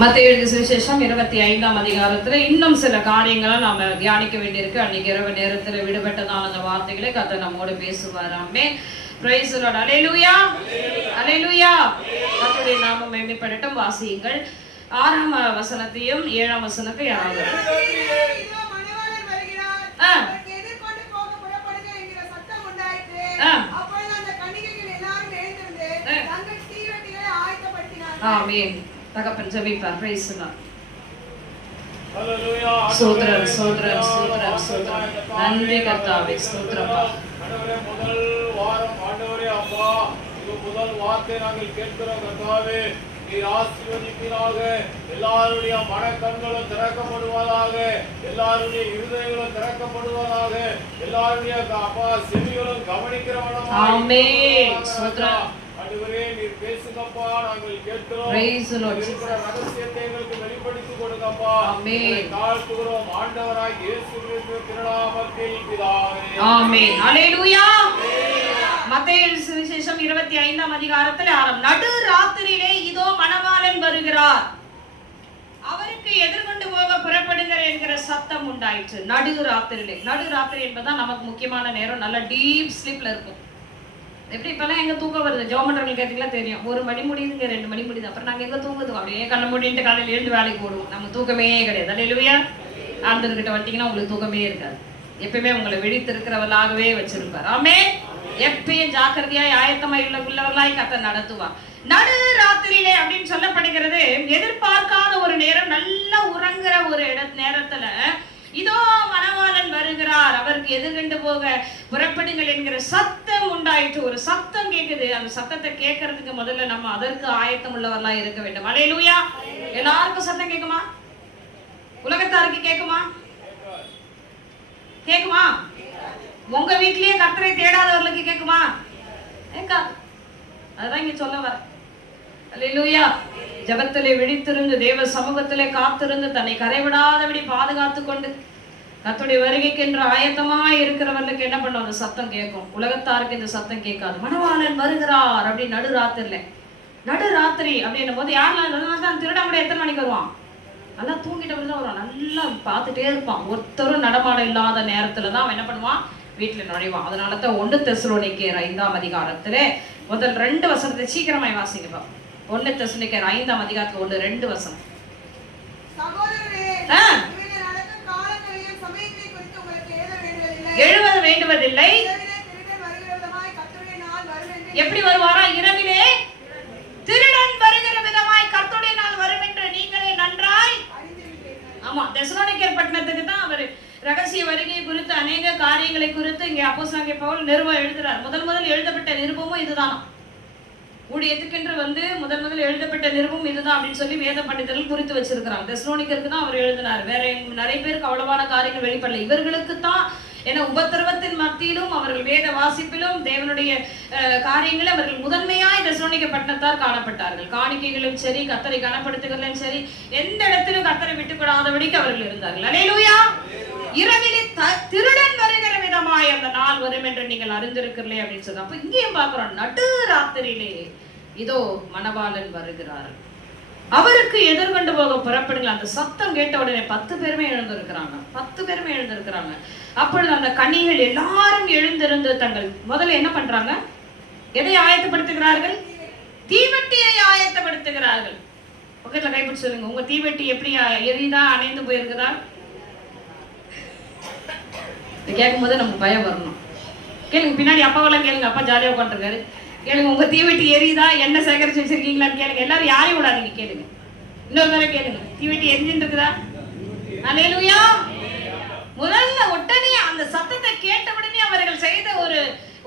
மத்தேயு எழுதிய சுவிசேஷம் 25ஆம் அதிகாரத்துல இன்னும் சில காரியங்களை நாம தியானிக்க வேண்டியிருக்கு. அன்னைக்கு இரவு நேரத்துல விடுபட்டதான அந்த வார்த்தைகளை கர்த்தர் நம்மோடு பேசுவார். Amen. Praise the lord. Hallelujah, hallelujah. கர்த்தருடைய நாமம் மகிமைப்படட்டும். வாசியுங்கள் 6ஆம் வசனத்தையும் 7ஆம் வசனத்தை யாராவது ஆமென். தகப்பன் ஜெபிப்பார். Price the lord. ஹல்லேலூயா. ஸ்தோத்திரம், ஸ்தோத்திரம், ஸ்தோத்திரம், ஸ்தோத்திரம். நன்றி கர்த்தாவே, ஸ்தோத்திரம். ஆண்டவரே, முதல் வாரம் ஆண்டவரே அப்பா, இது முதல் வார்த்தை நாங்கள் கேட்கிறோம் கர்த்தாவே. நீர் ஆசீர்வதிப்பீராக. எல்லாருடைய மனக்கண்களும் திறக்கப்படுவதாக, எல்லாருடைய இருதயங்களும் திறக்கப்படுவதாக, எல்லாருடைய அப்பா செவிகளும் கவனிக்கிறவனமாக. ஆமென். ஸ்தோத்திரம். ஆண்டவரே, நீர் பேசுங்கப்பா, நாங்கள் கேட்கிறோம். Price the Lord. இருக்கிற ரகசியத்தை எங்களுக்கு வெளிப்படுத்தி கொடுங்கப்பா. ஆமென். தாழ்த்துகிறோம் ஆண்டவராய் இயேசு கிறிஸ்துவின் திருநாமத்தில் பிதாவே. ஆமென். ஹல்லேலூயா. மத்தேயு சுவிசேஷம் 25ஆம் அதிகாரத்தில் நடு ராத்திரியிலே இதோ மணவாளன் வருகிறார், அவருக்கு எதிர்கொண்டு போக புறப்படுங்கள் என்கிற சத்தம் உண்டாயிற்று. நடு ராத்திரியிலே. நடு ராத்திரி என்பதுதான் நமக்கு முக்கியமான நேரம். நல்ல டீப் ஸ்லீப்ல இருக்கும். எப்படி இப்பெல்லாம் எங்க தூக்கம் வருது? ஜோமன்றவங்களுக்கு கேட்டீங்களா தெரியும். 1 மணி முடியுதுங்க, 2 மணி முடியுது, அப்புறம் நாங்க எங்க தூங்குது? அப்படியே கண்ண மூடிட்டு காலையில எழுந்து வேலைக்கு போடுவோம். நம்ம தூக்கமே கிடையாது. ஹல்லேலூயா. ஆண்டவர்கிட்ட வந்துட்டீங்கன்னா உங்களுக்கு தூக்கமே இருக்காது. எப்பயுமே உங்களை விழித்திருக்கிறவர்களாகவே வச்சிருப்பார். ஆமென். எப்பயும் ஜாக்கிரதையாய் ஆயத்தமாய் உள்ளவர்களாய் கர்த்தர் நடத்துவார். நடு ராத்திரியிலே அப்படின்னு சொல்லப்படுகிறது. எதிர்பார்க்காத ஒரு நேரம், நல்லா உறங்குற ஒரு நேரத்துல இதோ மணவாளன் வருகிறார், அவருக்கு எதிர்கொண்டு போக புறப்படுங்கள் என்கிற சத்தம் உண்டாயிற்று. ஒரு சத்தம் கேக்குது. அந்த சத்தத்தை கேட்கறதுக்கு முதல்ல நம்ம அதற்கு ஆயத்தம் உள்ளவர்களா இருக்க வேண்டும். ஹல்லேலூயா. எல்லாருக்கும் சத்தம் கேக்குமா? உலகத்தாருக்கு கேக்குமா? கேக்குமா? உங்க வீட்லயே கர்த்தரை தேடாதவர்களுக்கு கேக்குமா? கேட்காது. அதான் இங்க சொல்ல வர. ஹல்லேலூயா. ஜெபத்திலே விழித்திருந்து தேவ சமூகத்திலே காத்திருந்து தன்னை கரைவிடாதபடி பாதுகாத்து கொண்டு கர்த்தருடைய வருகைக்கு என்று ஆயத்தமாய் இருக்கிறவர்களுக்கு என்ன பண்ணும்? அந்த சத்தம் கேட்கும். உலகத்தாருக்கு இந்த சத்தம் கேட்காது. மணவாளன் வருகிறார் அப்படி நடு ராத்திரில. நடு ராத்திரி அப்படின்னும் போது யாரெல்லாம் திருட கூட எத்தனை மணிக்கு வருவான்? நல்லா தூங்கிட்டு தான் வருவான். நல்லா பார்த்துட்டே இருப்பான். ஒருத்தரும் நடமாட இல்லாத நேரத்துலதான் அவன் என்ன பண்ணுவான்? வீட்டுல நுழைவான். அதனாலதான் 1 தெசலோனிக்கேயர் 5ஆம் அதிகாரத்திலே முதல் 2 வசனத்தை சீக்கிரமாய் வாசிங்கப்பா. 1 தெசலோனிக்கேயர் 5ஆம் அதிகாரத்துல 1-2 வசனம். எழுத வேண்டுவதில்லை. எப்படி வருவாரா? இரவிலே திருடன் வருகிற விதமாய் கர்த்தருடைய நாள் வரும் என்று நீங்களே நன்றாய். ஆமா, தெசலோனிக்கேயர் பட்டணத்துக்கு தான் அவர் ரகசிய வருகை குறித்து அநேக காரியங்களை குறித்து இங்கே அப்போஸ்தலனாகிய பவுல் நிருபம் எழுதுறார். முதல் எழுதப்பட்ட நிருபமும் இதுதான். ஊழியத்துக்கென்று முதல் எழுதப்பட்ட நிருபம் இதுதான் அப்படின்னு சொல்லி வேத பண்டிதர்கள் குறித்து வச்சிருக்கிறாங்க. தெசலோனிக்கருக்கு தான் அவர் எழுதினார். வேற நிறைய பேருக்கு அவ்வளவான காரியங்கள் வெளிப்படல. இவர்களுக்கு தான் ஏன்னா உபத்திரவத்தின் மத்தியிலும் அவர்கள் வேத வாசிப்பிலும் தேவனுடைய காரியங்களை அவர்கள் முதன்மையாய் தெசலோனிக்க பட்டணத்தார் காணப்பட்டார்கள். காணிக்கைகளும் சரி, கர்த்தரை கனப்படுத்துகிறதும் சரி, எந்த இடத்திலும் கர்த்தரை விட்டுக்கூடாதபடிக்கு அவர்கள் இருந்தார்கள். ஹல்லேலூயா. இரவிலே திருடன் வருகிற விதமாய் அந்த நாள் வரும் என்று நீங்கள் அறிந்திருக்கிறீர்களே அப்படின்னு சொன்னா. அப்ப இங்கேயும் பார்க்கிறோம், நடு ராத்திரியிலே இதோ மணவாளன் வருகிறார், அவருக்கு எதிர்கொண்டு போக புறப்படுங்க. அந்த சத்தம் கேட்ட உடனே 10 பேருமே எழுந்திருக்கிறாங்க. 10 பேருமே எழுந்திருக்கிறாங்க. அப்பொழுது அந்த கன்னிகள் எல்லாரும் எழுந்திருந்து தங்கள் முதல்ல என்ன பண்றாங்க? எதை ஆயத்தப்படுத்துகிறார்கள்? தீவெட்டியை ஆயத்தப்படுத்துகிறார்கள். பக்கத்துல கைப்பிடிச்சு சொல்லுங்க, உங்க தீவெட்டி எப்படி எரியுதா, அணைந்து போயிருக்குதா? கேட்கும் போது நமக்கு பயம் வரணும். கேளுங்க, பின்னாடி அப்பாவெல்லாம் கேளுங்க. அப்பா ஜாலியா உட்காந்துருக்காரு. கேளுங்க, உங்க தீவெட்டி எரியுதா, என்ன சேகரிச்சு வச்சிருக்கீங்களான்னு கேளுங்க. எல்லாரும் யாரையும் விடாதீங்க, கேளுங்க. இன்னொரு தடவை கேளுங்க, தீவெட்டி எரிஞ்சுட்டு இருக்குதா? ஹல்லேலூயா. முதல்ல உடனே அந்த சத்தத்தை கேட்ட உடனே அவர்கள் செய்த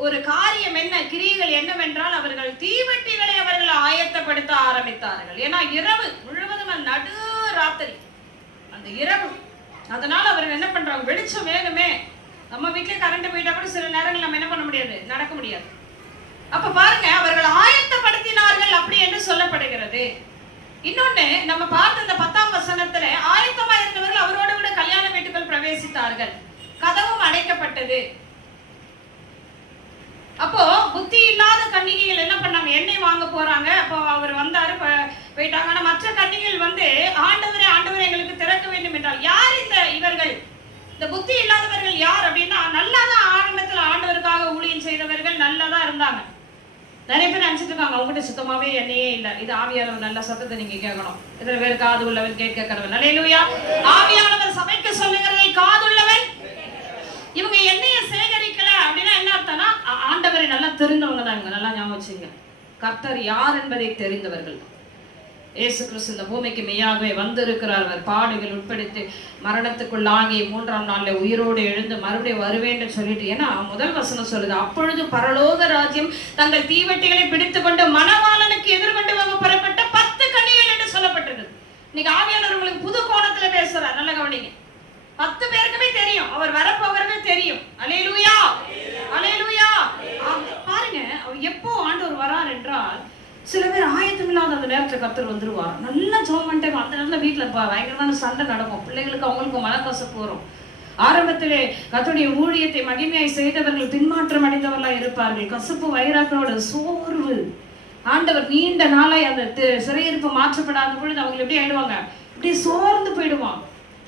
ஒரு காரியம் என்ன, கிரியைகள் என்னவென்றால் அவர்கள் தீவெட்டிகளை அவர்கள் ஆயத்தப்படுத்த ஆரம்பித்தார்கள். ஏன்னா இரவு முழுவதும் நடு ராத்திரி அந்த இரவு. அதனால அவர்கள் என்ன பண்றாங்க? வெளிச்சம் வேணுமே. நம்ம வீட்டுல கரண்ட் போயிட்டா கூட சில நேரங்கள் நம்ம என்ன பண்ண முடியாது, நடக்க முடியாது. அப்ப பாருங்க, அவர்கள் ஆயத்தப்படுத்தினார்கள் அப்படி என்று சொல்லப்படுகிறது. இன்னொன்னு நம்ம பார்த்த இந்த 10ஆம் வசனத்துல ஆயத்தமா இருந்தவர்கள் அவரோடு கூட கல்யாண வீட்டுக்குள் பிரவேசித்தார்கள். கதவும் அடைக்கப்பட்டது. அப்போ புத்தி இல்லாத கன்னிகைகள் என்ன பண்ணாங்க? எண்ணெய் வாங்க போறாங்க. அப்போ அவர் வந்தாரு, போயிட்டாங்க. ஆனா மற்ற கன்னிகள் சிலர் யார் அப்படின்னா நல்லாதான் ஆரம்பத்துல ஆண்டவருக்காக ஊழியம் செய்தவர்கள் நல்லாதான் இருந்தாங்க. நிறைய பேர் நினைச்சிட்டு இருக்காங்க அவங்ககிட்ட சுத்தமாவே எண்ணெயே இல்லை. இது ஆவியானவர் நல்ல சத்தத்தை நீங்க கேட்கணும். இதுல வேறு காது உள்ளவன் கேட்க கடவன். அல்லேலூயா. ஆவியானவர் சபைக்கு சொல்லுகிறதை காதுள்ளவன். இவங்க எண்ணெயை சேகரிக்கல அப்படின்னா என்ன அர்த்தம்னா ஆண்டவரை நல்லா தெரிந்தவங்க தான். இவங்க நல்லா ஞாபகம் வச்சுங்க, கர்த்தர் யார் என்பதை தெரிந்தவர்கள். இயேசு கிறிஸ்து இந்த பூமிக்கு மெய்யாகவே வந்திருக்கிறார். அவர் பாடுகள் உட்படுத்தி மரணத்துக்குள்ளாகி 3ஆம் நாள்ல உயிரோடு எழுந்து மறுபடியும் வருவேன்னு சொல்லிட்டு, ஏன்னா முதல் வசனம் சொல்லுது, அப்பொழுது பரலோக ராஜ்யம் தங்கள் தீவட்டிகளை பிடித்துக் கொண்டு மணவாளனுக்கு எதிர்கொண்டு புறப்பட்ட 10 கன்னிகள் என்று சொல்லப்பட்டிருக்கு. இன்னைக்கு ஆவியானவர் உங்களுக்கு புது கோணத்துல பேசுறார். நல்ல கவனிங்க. 10 பேருக்குமே தெரியும் அவர் வரப்போகிறதே தெரியும். அல்லேலூயா, அல்லேலூயா. பாருங்க, அவர் எப்போ ஆண்டவர் வரார் என்றால், சில பேர் ஆயத்தம் இல்லாத அந்த நேரத்துல கர்த்தர் வந்துருவார். நல்லா ஜெபம் பண்ணிட்டே அந்த நேரத்துல வீட்டுல பயங்கரமான சண்டை நடக்கும். பிள்ளைகளுக்கு அவங்களுக்கு மனக்கசப்பு வரும். ஆரம்பத்திலே கர்த்தருடைய ஊழியத்தை மகிமையாய் செய்தவர்கள் பின்மாற்றம் அடைந்தவர்களா இருப்பார்கள். கசப்பு, வைராக்களோட சோர்வு. ஆண்டவர் நீண்ட நாளாய் அந்த சிறையிருப்பு மாற்றப்படாத பொழுது அவங்க எப்படி ஆயிடுவாங்க? இப்படி சோர்ந்து போயிடுவாங்க.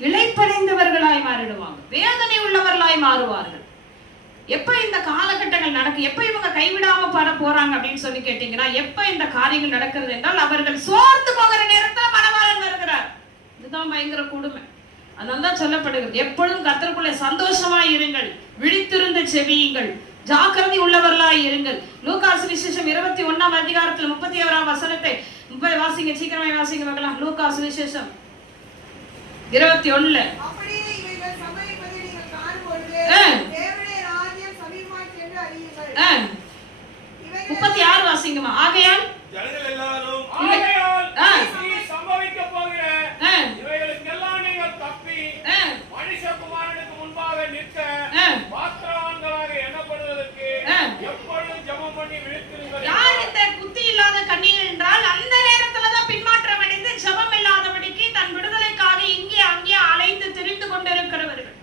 இளைப்படைந்தவர்களாய் மாறிடுவாங்க. வேதனை உள்ளவர்களாய் மாறுவார்கள். எப்ப இந்த காலகட்டங்கள் நடக்கும், எப்ப இவங்க கைவிடாம பாட போறாங்க அப்படின்னு சொல்லி கேட்டீங்கன்னா, எப்ப இந்த காரியங்கள் நடக்கிறது என்றால் அவர்கள் சோர்ந்து போகிற நேரத்தில் மணவாளன் வருகிறார். இதுதான் பயங்கர கொடுமை. அதனால்தான் சொல்லப்படுகிறது, எப்பொழுதும் கர்த்தருக்குள்ளே சந்தோஷமாய் இருங்கள், விழித்திருந்து செவியுங்கள், ஜாக்கிரதை உள்ளவர்களாய் இருங்கள். லூக்கா சுவிசேஷம் 21ஆம் அதிகாரத்தில் 31ஆம் வசனத்தை வாசிங்க, சீக்கிரமாய் வாசிங்க பார்க்கலாம். லூக்கா சுவிசேஷம் 21. 36 வாசிங்கம்மா. ஆகையால் ஜனங்கள் எல்லாரும் சம்பவிக்க போகிற இவைகளுக்கெல்லாம் நீங்கள் தப்பி மனுஷகுமாரனுக்கு முன்பாக நிற்க பாத்திரவான்களாக எண்ணப்படுவதற்கு எப்பொழுதும் ஜெபம் பண்ணி விழித்திருங்கள். யார் இந்த புத்தி இல்லாத கன்னிகள் என்றால், அந்த நேரத்துலதான் பின்மாற்றம் அடைந்து ஜெபம் இல்லாதபடிக்கு தன் விடுதலைக்காக இங்கே அங்கே அலைந்து திரிந்து கொண்டிருக்கிறவர்கள்.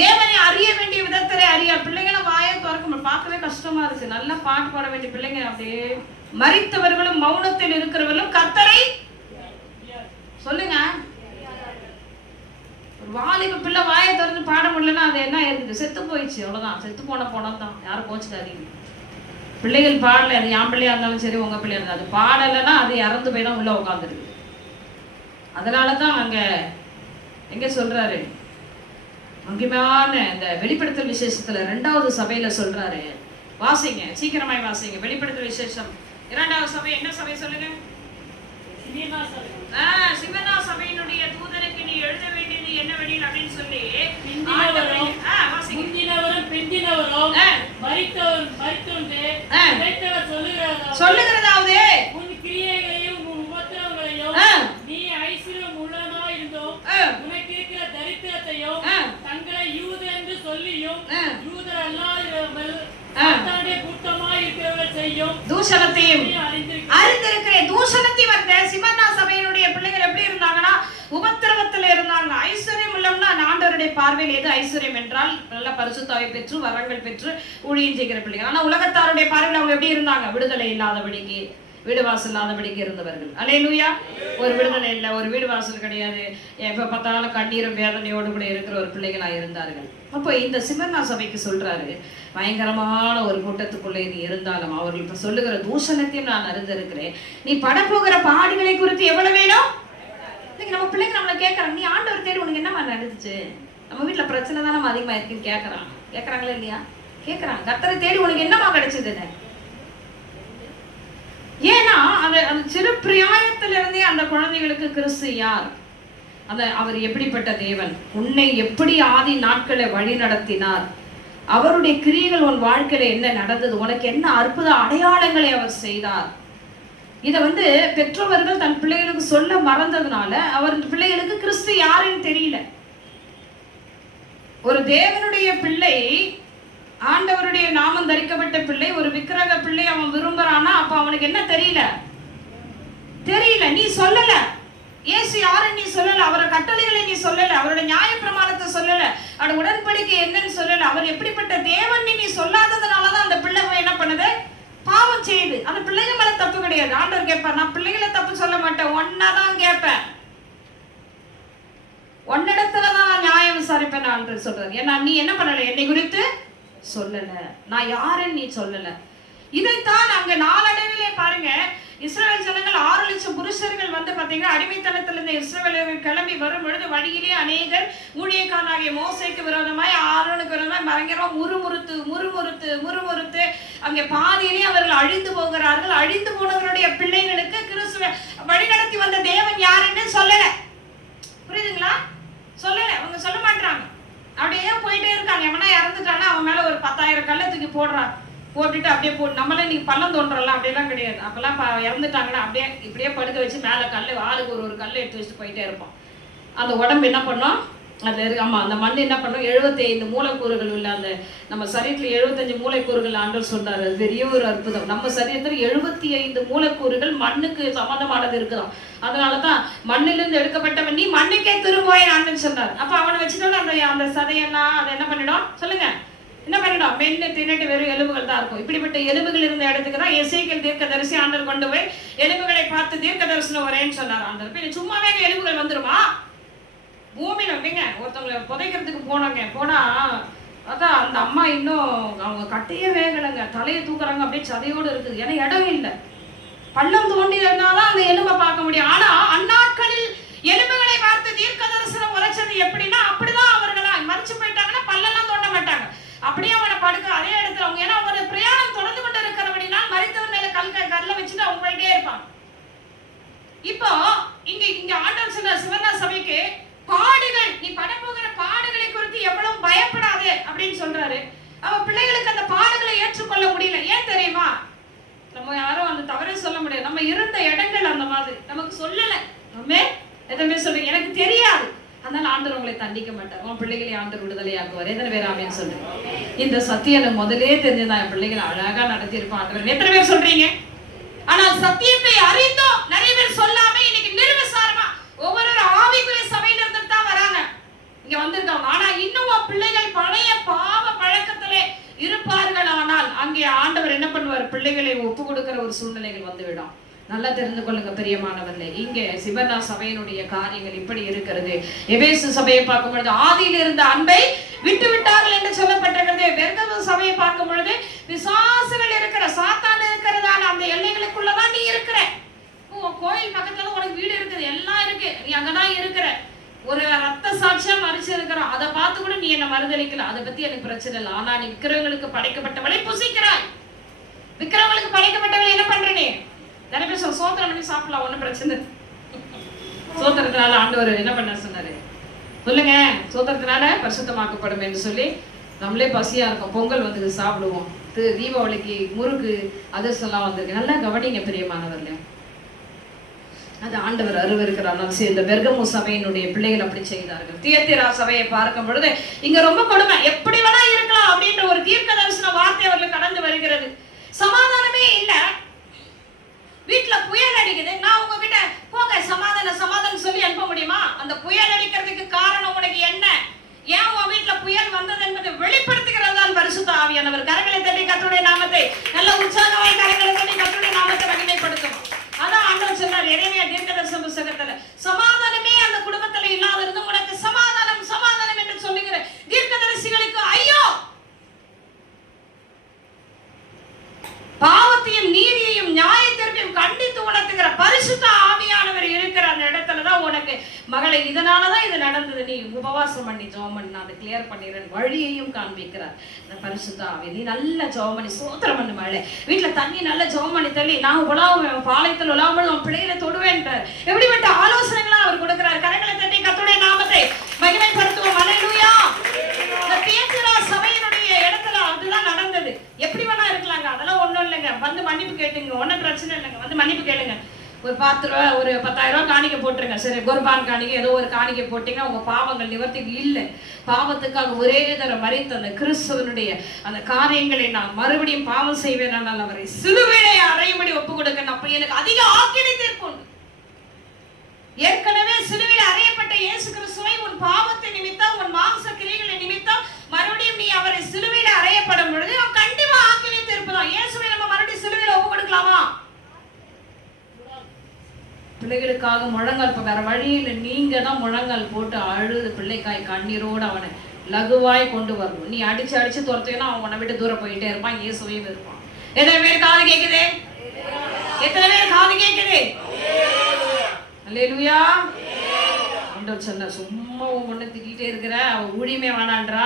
தேவனை அறிய வேண்டிய விதத்திலே அறிய பிள்ளைகளை வாயை திறக்க பார்க்கவே கஷ்டமா இருக்கு. நல்லா பாட்டு பாட வேண்டிய பிள்ளைங்க அப்படியே மரித்தவர்களும் மௌனத்தில் இருக்கிறவர்களும் கர்த்தரை சொல்லுங்க. ஒரு வாலிப பிள்ளை வாயை திறந்து பாட முடியலன்னா அது என்ன இருக்குது? செத்து போயிடுச்சு, அவ்வளவுதான். செத்து போன படம் தான். யாரும் கோச்சுக்காதீங்க. பிள்ளைகள் பாடல, அது என் பிள்ளையா இருந்தாலும் சரி, உங்க பிள்ளையா இருந்தாலும் அது பாடலைன்னா அது இறந்து போய் தான் உள்ள உட்காந்துருக்கு. அதனாலதான் அங்க எங்க சொல்றாரு, முக்கியமான இந்த வெளிப்படுத்தல் விசேஷத்துல 2வது சபையில சொல்றாரு. வாசிங்க, சீக்கிரமாய் வாசிங்க. வெளிப்படுத்தல் விசேஷம் 2வது சபை என்ன சபை சொல்லுங்க? சிவனா சபையினுடைய தூதனுக்கு நீ எழுத வேண்டியது என்ன வழியில் அப்படின்னு சொல்லி சொல்லுகிறதாவது, உன் கிரியைகளையும் உன் உபத்திரவங்களையும் நீ ஐஸ்வர்யம் உள்ளவனாய் இருந்தோம் உனக்கு இருக்கிற தரித்திரத்தையும் தங்களை யூத என்று சொல்லியும் யூதர் அல்லாதவர்கள் கூட்டமாய் இருக்கிறவர்கள் செய்யும் தூஷணத்தையும் அறிந்திருக்கிறேன். தூஷணத்தை வந்த சிவனா சபையினுடைய பிள்ளைகள் எப்படி இருந்தாங்கன்னா உபத்திரவத்துல இருந்தாங்க. ஐஸ்வர்யம் உள்ளவனா ஆண்டவருடைய பார்வையில் எது ஐஸ்வர்யம் என்றால் நல்ல பரிசுத்தாவை பெற்று வரங்கள் பெற்று ஊழியம் செய்கிற பிள்ளைகள். ஆனா உலகத்தாருடைய பார்வையில் அவங்க எப்படி இருந்தாங்க? விடுதலை இல்லாதபடிக்கு, வீடு வாசல் இல்லாதபடிக்கு இருந்தவர்கள். அல்லேலூயா. ஒரு விடுதலை இல்லை, ஒரு வீடு வாசல் கிடையாது, எப்ப பார்த்தாலும் கண்ணீரும் வேதனையோடு கூட இருக்கிற ஒரு பிள்ளைகளா இருந்தார்கள். அப்போ இந்த சிவனா சபைக்கு சொல்றாரு, பயங்கரமான ஒரு கூட்டத்துக்குள்ளே நீ இருந்தாலும் அவர்கள் இப்ப சொல்லுகிற தூஷணத்தையும் நான் அறிந்திருக்கிறேன். நீ படப்போகிற பாடுகளை குறித்து எவ்வளவு வேணும்? இன்னைக்கு நம்ம பிள்ளைங்க நம்மளை கேட்கறாங்க, நீ ஆண்டவர் தேடி உனக்கு என்னமா நடந்துச்சு? நம்ம வீட்டுல பிரச்சனை தான் நம்ம அதிகமா இருக்குன்னு கேட்கறாங்களா இல்லையா? கேட்கறாங்க. கர்த்தரை தேடி உனக்கு என்னமா கிடைச்சதுன்னு. ஏன்னா அந்த சிறு பிராயத்திலிருந்தே அந்த குழந்தைகளுக்கு கிறிஸ்து யார், அவர் எப்படிப்பட்ட தேவன், உன்னை எப்படி ஆதி நாட்களை வழி நடத்தினார், அவருடைய கிரியைகள் உன் வாழ்க்கையில என்ன நடந்தது, உனக்கு என்ன அற்புத அடையாளங்களை அவர் செய்தார். இத பெற்றோர்கள் தன் பிள்ளைகளுக்கு சொல்ல மறந்ததுனால அவர் பிள்ளைகளுக்கு கிறிஸ்து யாருன்னு தெரியல. ஒரு தேவனுடைய பிள்ளை, ஆண்டவருடைய நாமம் தரிக்கப்பட்ட பிள்ளை, ஒரு விக்கிரக பிள்ளை அவன் விரும்புறானா, அப்ப அவனுக்கு என்ன தெரியல? நீ சொல்லல இயேசு யாருன்னு நீ சொல்லல, அவரோட கட்டளைகளை நீ சொல்லல, அவரோட நியாய பிரமாணத்தை சொல்லல, அவரோட உடன்படிக்கை என்னன்னு சொல்லல, அவர் எப்படிப்பட்ட தேவன் நீ சொல்லாததுனாலதான் அந்த பிள்ளை என்ன பண்ணுது? பாவம் செய்யுது. அந்த பிள்ளைங்க மேல தப்பு கிடையாது. ஆண்டவர் கேட்பார், நான் பிள்ளைகளை தப்பு சொல்ல மாட்டேன், ஒன்னதான் கேட்பேன், ஒன்னிடத்துலதான் நான் நியாயம் விசாரிப்பேன் நான். ஆண்டவர் சொல்றாரு. ஏன்னா நீ என்ன பண்ணல, என்னை குறித்து சொல்லல, நான் யாருன்னு நீ சொல்லல. இதைத்தான் அங்க நாளடைவிலே பாருங்க, இஸ்ரவேல் ஜனங்கள் 6 லட்சம் புருஷர்கள் வந்து பாத்தீங்கன்னா அடிமைத்தனத்திலிருந்து இஸ்ரவேலர்கள் கிளம்பி வரும் பொழுது வழியிலே அநேகர் ஊழியக்காரனாகிய மோசேக்கு விரோதமாய் ஆரோனுக்கு விரோதமாய் பயங்கரமா முறுமுறுத்து அங்கே பாதியிலே அவர்கள் அழிந்து போகிறார்கள். அழிந்து போனவருடைய பிள்ளைகளுக்கு கிறிஸ்துவ வழிநடத்தி வந்த தேவன் யாருன்னு சொல்லல. புரியுதுங்களா? சொல்லல, அவங்க சொல்ல மாட்டாங்க. அப்படியே போயிட்டே இருக்காங்க. எவனா இறந்துட்டானா அவன் மேல ஒரு 10,000 கல்லை தூக்கி போட்டுட்டு அப்படியே நம்மளே நீங்க பள்ளம் தோன்றலாம் அப்படிலாம் கிடையாது. அப்பெல்லாம் இறந்துட்டாங்கன்னா அப்படியே இப்படியே படுக்க வச்சு மேல கல்லு, ஆளுக்கு ஒரு கல்லை எடுத்து வச்சுட்டு போயிட்டே இருப்போம். அந்த உடம்பு என்ன பண்ணும், அதுல இருக்கு, ஆமா, அந்த மண் என்ன பண்ணும், 75 மூலக்கூறுகள் உள்ள அந்த நம்ம சரீரத்துல 75 மூலக்கூறுகள் ஆண்டவர் சொல்றாரு. அது பெரிய ஒரு அற்புதம். நம்ம சரீரத்துல 75 மூலக்கூறுகள் மண்ணுக்கு சம்பந்தமானது இருக்குதான். அதனாலதான் மண்ணிலிருந்து எடுக்கப்பட்டவன் நீ மண்ணுக்கே திரும்புவாய் ஆண்டவர் சொன்னார். அப்ப அவனை வச்சுட்டோம் அந்த சதையெல்லாம் அதை என்ன பண்ணிடும் சொல்லுங்க, என்ன பண்ணிடும், மென்னு தின்னுட்டு வெறும் எலும்புகள் தான் இருக்கும். இப்படிப்பட்ட எலும்புகள் இருந்த இடத்துக்கு தான் எசேக்கியேல் தீர்க்கதரிசி ஆண்டவர் கொண்டு போய் எலும்புகளை பார்த்து தீர்க்க தரிசனம் வரேன்னு சொன்னார் ஆண்டவர். சும்மாவே எலும்புகள் வந்துருமா? பூமியில வைங்க, ஒருத்தவங்களை புதைக்கிறதுக்கு போனா அதான் அந்த அம்மா இன்னும் அவங்க கட்டையே வேகலைங்க, தலையை தூக்குறாங்க, அப்படியே சதையோடு இருக்குது. ஏன்னா இடம் இல்லை, பள்ளம் தோண்டி இருந்தாதான் அந்த எலும்பை பார்க்க முடியும். ஆனா அந்நாட்களில் எலும்புகளை பார்த்து தீர்க்க தரிசனம் உரைச்சது எப்படின்னா, அப்படிதான் அவர்களா மறிச்சு போயிட்டாங்கன்னா பள்ளெல்லாம் தோண்ட மாட்டாங்க, அப்படியே அவனை படுக்க அதே இடத்துல அவங்க, ஏன்னா அவங்களோட பிரயாணம் தொடர்ந்து கொண்டு இருக்கிறபடினால் மரித்தவர் மேல கல்ல வச்சுட்டு அவங்க போயிட்டே இருப்பாங்க. இப்போ இங்க ஆண்டவர் சொன்ன சிவனா சபைக்கு பாடுகள், நீ படப்போகிற பாடுகளை குறித்து எவ்வளவு பயப்படாது அப்படின்னு சொல்றாரு. அவ பிள்ளைகளுக்கு அந்த பாடுகளை ஏற்றுக்கொள்ள முடியல. ஏன் தெரியுமா? நம்ம யாரும் அந்த தவறே சொல்ல முடியாது. நம்ம இருந்த இடங்கள் அந்த மாதிரி நமக்கு சொல்லல, நம்ம எதுவுமே சொல்றீங்க எனக்கு தெரியாது, அதனால ஆண்டவர் உங்களை தண்டிக்க மாட்டார். உன் பிள்ளைகளை ஆண்டவர் விடுதலையாக்குவார். எத்தனை பேர் ஆமேன்னு சொல்றேன்? இந்த சத்தியம் எனக்கு முதலே தெரிஞ்சுதான் என் பிள்ளைகளை அழகா நடத்தியிருப்பான் ஆண்டவர். எத்தனை பேர் சொல்றீங்க? ஆனால் சத்தியத்தை அறிந்தோம் நிறைய பேர் சொல்லாம இன்னைக்கு நிர்விசாரமா ஒவ்வொரு ஆவிக்குரிய சபையில இருந்துட்டு தான் வராங்க, இங்க வந்திருக்காங்க. ஆனா இன்னும் பிள்ளைகள் பழைய பாவ பழக்கத்திலே இருப்பார்கள். ஆனால் அங்கே ஆண்டவர் என்ன பண்ணுவார், பிள்ளைகளை ஒப்பு கொடுக்கிற ஒரு சூழ்நிலைகள் வந்துவிடும். நல்லா தெரிந்து கொள்ளுங்க பிரியமானவர்களே. இங்கே சிவனா சபையினுடைய காரியங்கள் இப்படி இருக்கிறது. எபேசு சபையை பார்க்கும் பொழுது ஆதியில் இருந்த அன்பை விட்டு விட்டார்கள் என்று சொல்லப்பட்டிருக்கிறது. பெர்கமு சபையை பார்க்கும் பொழுது பிசாசுகள் இருக்கிற, சாத்தான் இருக்கிறதான அந்த எல்லைகளுக்குள்ளதான் நீ இருக்கிற. கோயில் பக்கத்துல உனக்கு வீடு இருக்குது, எல்லாம் இருக்கு, நீ அங்கதான் இருக்கிற. ஒரு ரத்த சாட்சியா மறிச்சு இருக்கிறோம், அதை பார்த்து கூட நீ என்ன மறுதளிக்கல, அதை பத்தி எனக்கு பிரச்சனை இல்லை. ஆனா நீ விக்கிரகங்களுக்கு படைக்கப்பட்டவளை புசிக்கிறாய். விக்கிரகங்களுக்கு படைக்கப்பட்டவளை என்ன பண்ற? நீ நிறைய பேர் சோத்திரம் பண்ணி சாப்பிடலாம், ஒண்ணும் பிரச்சனை. சோத்திரத்தினால ஆண்டவர் என்ன பண்ண சொன்னாரு சொல்லுங்க? சோத்திரத்தினால பரிசுத்தமாக்கப்படும் என்று சொல்லி நம்மளே பசியா இருக்கோம், பொங்கல் வந்து சாப்பிடுவோம், தீபாவளிக்கு முறுக்கு அதிர்ஷ்டம் எல்லாம் வந்திருக்கு. நல்லா கவனிங்க பிரியமானவர்களே, அது ஆண்டவர் அருவருக்கிறார். இந்த பெர்கமு சபையினுடைய பிள்ளைகள் அப்படி செய்தார்கள். தியத்திரா சபையை பார்க்கும் பொழுது இங்க ரொம்ப கொடுமை, எப்படி வேணா இருக்கலாம் அப்படின்ற ஒரு தீர்க்க தரிசன வார்த்தை அவர்களுக்கு கடந்து வருகிறது. சமாதானமே இல்ல, வீட்டுல புயல் அடிக்குது, நான் உங்ககிட்ட போங்க சமாதானம் சொல்லி அனுப்ப முடியுமா? அந்த புயல் அடிக்கிறதுக்கு காரணம் உனக்கு என்ன, ஏன் உன் வீட்டுல புயல் வந்தது என்பதை வெளிப்படுத்துகிறது தான் பரிசுத்த ஆவியானவர். கரங்களை தட்டி கர்த்தருடைய நாமத்தை நல்ல உற்சாகமாய் கரங்களை தட்டி கர்த்தருடைய நாமத்தை மகிமைப்படுத்தும். அதான் ஆண்டவர் சொன்னார் எரேமியா தீர்க்கதரிசன புத்தகத்துல, சமாதானமே அந்த குடும்பத்துல இல்லாத இருந்து உனக்கு சமாதானம் சமாதானம் என்று சொல்லுகிற தீர்க்கதரிசிகளுக்கு ஐயோ! பாவத்தையும் நீதியையும் நியாயத்திற்கும் கண்டித்து உணர்த்துகிற பரிசுத்த ஆவியானவர் இருக்கிற அந்த இடத்துலதான் உனக்கு மகளை இதனாலதான் இது நடந்தது, நீ உபவாசம் பண்ணி ஜெபம் பண்ணி நான் அதை கிளியர் பண்ணிடுறேன் வழியையும் காண்பிக்கிறார் இந்த பரிசுத்த ஆவி. நீ நல்ல ஜெபம் பண்ணி சோத்திரம் பண்ணு மழை, வீட்டுல தண்ணி நல்ல ஜெபம் பண்ணி தள்ளி நான் உலாவுவேன், பாளையத்தில் உலாவும்போது உன் பிள்ளைகளை தொடுவேன்ட்டார். எப்படிப்பட்ட ஆலோசனைகளா அவர் கொடுக்கிறார். கரங்களை தட்டி கர்த்தருடைய நாமத்தை மகிமைப்படுத்துவோம். அல்லேலூயா. இந்த தியத்திரா சபையினுடைய இடத்துல அதுதான் நடந்தது. எப்படி வேணா இருக்கலாங்க, அதெல்லாம் ஒண்ணும் இல்லைங்க. வந்து மன்னிப்பு கேட்டுங்க, ஒன்னும் பிரச்சனை இல்லைங்க, வந்து மன்னிப்பு கேளுங்க. ஒரு 10 ரூபா ஒரு 10,000 ரூபாய் காணிக்கை போட்டுருங்க, சரி குர்பான் காணிக்கை ஏதோ ஒரு காணிக்கை போட்டீங்க, உங்க பாவங்கள் நிவர்த்திக்கு இல்லை. பாவத்துக்காக ஒரே தரம் மறித்த அந்த கிறிஸ்துவனுடைய அந்த காரியங்களை நான் மறுபடியும் பாவம் செய்வேன், ஆனால் அவரை சிலுவையை அறையும்படி ஒப்பு கொடுக்கணும். அப்ப எனக்கு அதிக ஆக்கினை தீர்ப்புண்டு. ஏற்கனவே சிலுவையில் அறையப்பட்ட இயேசு கிறிஸ்துவை உன் பாவத்தை நிமித்தம் உன் மாம்ச கிரியைகளை நிமித்தம் மறுபடியும் நீ அவரை சிலுவையில் அறையப்படும் பொழுது கண்டிப்பா ஆக்கினை தீர்ப்பு தான். இயேசுவை நம்ம மறுபடியும் சிலுவையில் ஒப்பு கொடுக்கலாமா? பிள்ளைகளுக்காக முழங்கால், வேற வழியில் நீங்க தான் முழங்கால் போட்டு அழுது பிள்ளைக்காய் கண்ணீரோடு அவனை லகுவாய் கொண்டு வரணும். நீ அடிச்சு அடிச்சு துரத்துனா அவன் உன்னை விட்டு தூரம் போயிட்டே இருப்பான், இயேசுவையும் இருப்பான். எத்தனை பேர் காது கேக்குது? எத்தனை பேர் காது கேக்குது? அல்லேலூயா. ஆண்டவர் சொன்ன, சும்மா உன் பொண்ணை திட்டிகிட்டே இருக்கிற, அவ ஊழியமே வேணான்றா,